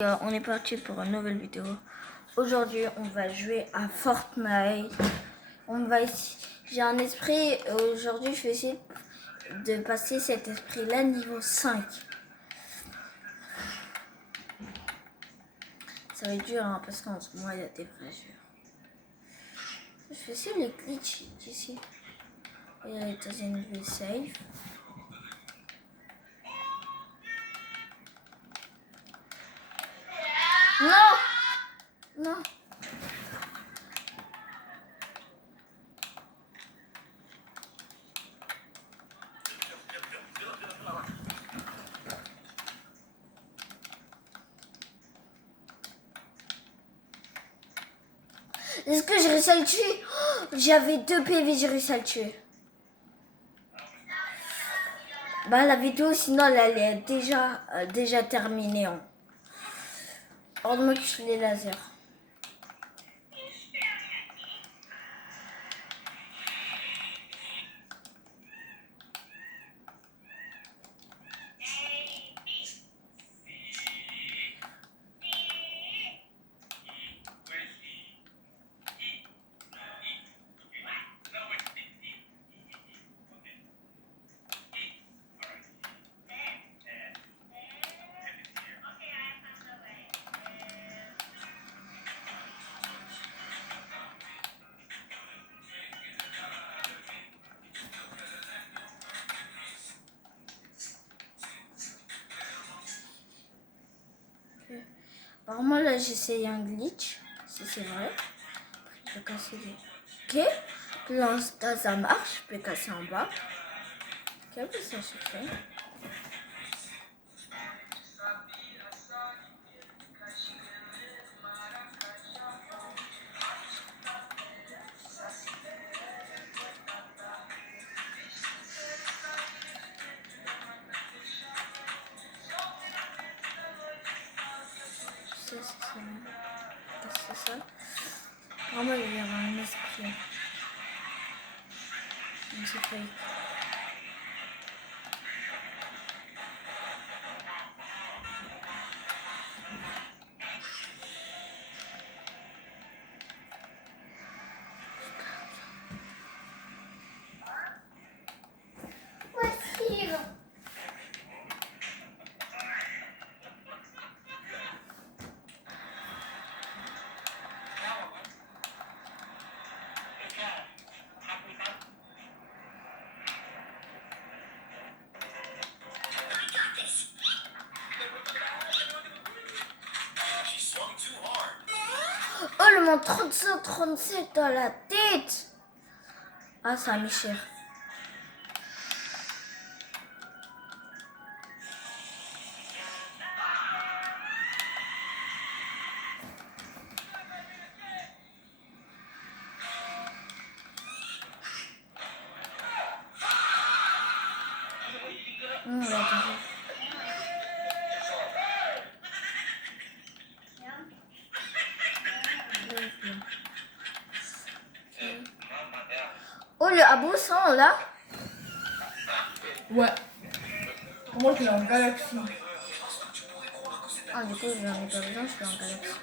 On est parti pour une nouvelle vidéo. Aujourd'hui, on va jouer à Fortnite. J'ai un esprit. Aujourd'hui, je vais essayer de passer cet esprit-là niveau 5. Ça va être dur hein, parce qu'en ce moment, il y a des vrais jeux. Je vais essayer les glitches d'ici. Il y a les deuxième save. Non! Non! Est-ce que j'ai réussi à le tuer? J'avais 2 PV, j'ai réussi à le tuer. Bah la vidéo sinon elle est déjà terminée. Hein. Heureusement que je suis les lasers. Apparemment là j'ai essayé un glitch, si c'est vrai. Je peux casser les... Ok, là ça marche, je peux casser en bas. Ok, puis ça se fait. C'est ça. Vraiment il y a un esprit. C'est fait. Oh, le monde 35-37 dans la tête. Ah, ça a mis cher. On l'a déjà. Oh, le aboussant là. Ouais. Moi, je l'ai en galaxie. Ah, du coup, j'en ai pas besoin, je suis en galaxie.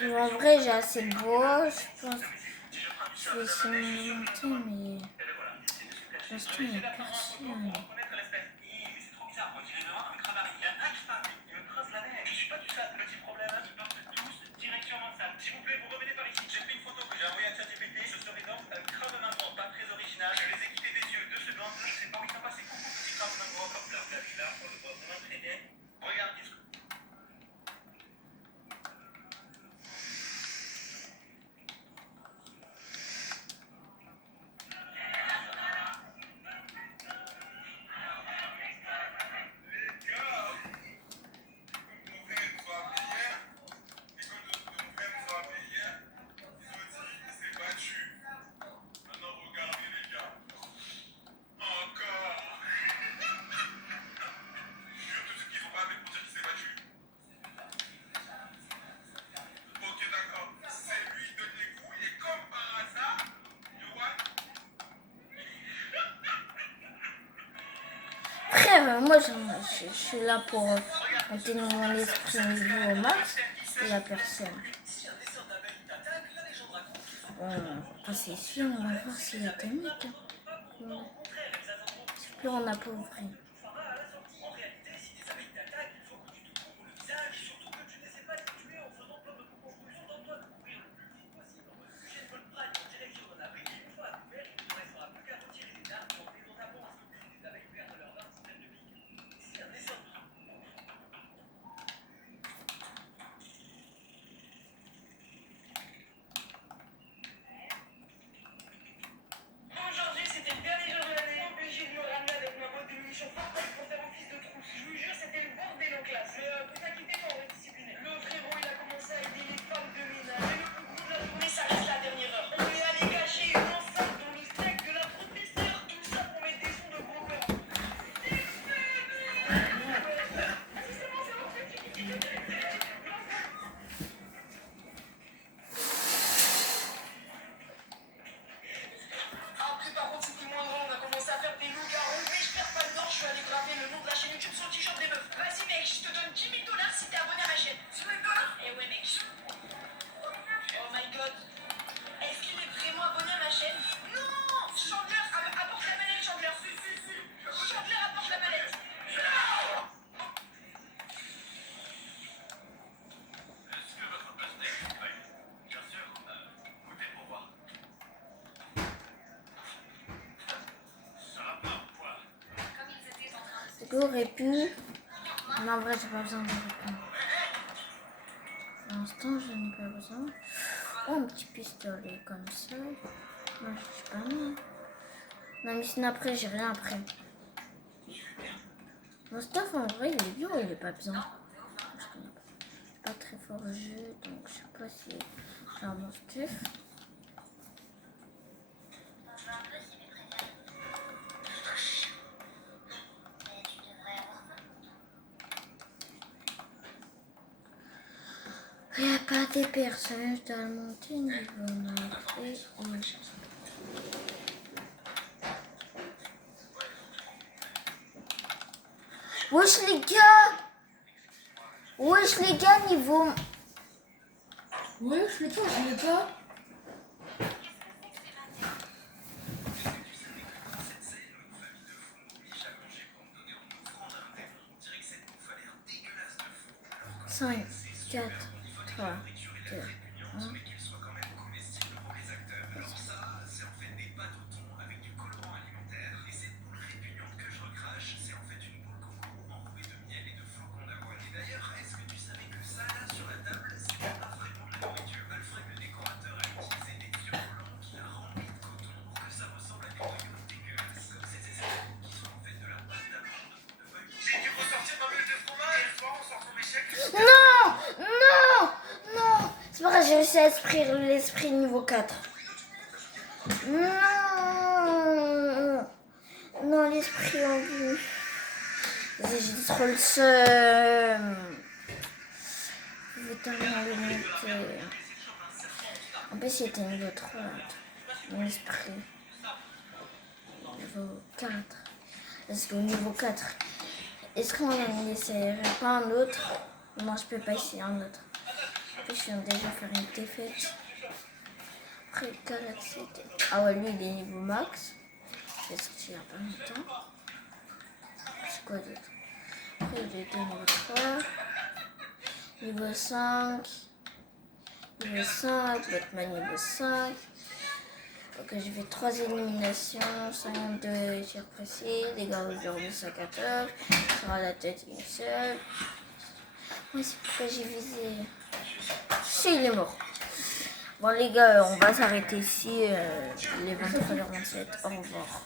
En vrai, j'ai assez de bois, je pense. Je vais essayer de monter, mais pour l'instant, il n'y a personne. Frère, moi je suis là pour monter mon esprit niveau au max. Il n'y a personne. On va passer ici, on va voir s'il y a des mythes. C'est plus on appauvrit. J'aurais pu. Mais en vrai, j'ai pas besoin de répondre. Pour l'instant, je n'ai pas besoin. Oh, un petit pistolet comme ça. Non, je suis pas mal. Non, mais sinon, après, j'ai rien après. Mon stuff, en vrai, il est bien ou il est pas bien? Je connais pas. Je suis pas très fort au jeu, donc je sais pas si j'ai un bon stuff. Il n'y a pas des personnages dans le monter niveau max. Wesh les gars! Wesh les gars, niveau... Wesh les gars, je l'ai pas. Cinq, 4, 3, 2, 1. Non! Non! Non! C'est pas grave, j'ai réussi à l'esprit niveau 4. Non! Non, l'esprit en vue. J'ai trop le seum. Je vais tellement le monter. En plus, c'était niveau 3. Mon esprit. Niveau 4. Parce qu'au niveau 4, est-ce qu'on n'en essayerait pas un autre? Non, je peux pas essayer un autre. En plus, je viens déjà faire une défaite. Après, Galaxy. Ah ouais, lui, il est niveau max. Il est sorti il y a pas longtemps. C'est quoi d'autre? Après, il était niveau 3. Niveau 5. Niveau 5. Batman niveau 5. Ok, j'ai fait 3 éliminations. 5 de tir précis. Dégâts aujourd'hui 114. Sur la tête une seule. Oui, c'est pourquoi j'ai visé. Si, il est mort. Bon les gars, on va s'arrêter ici. Il est 23h27. Au revoir.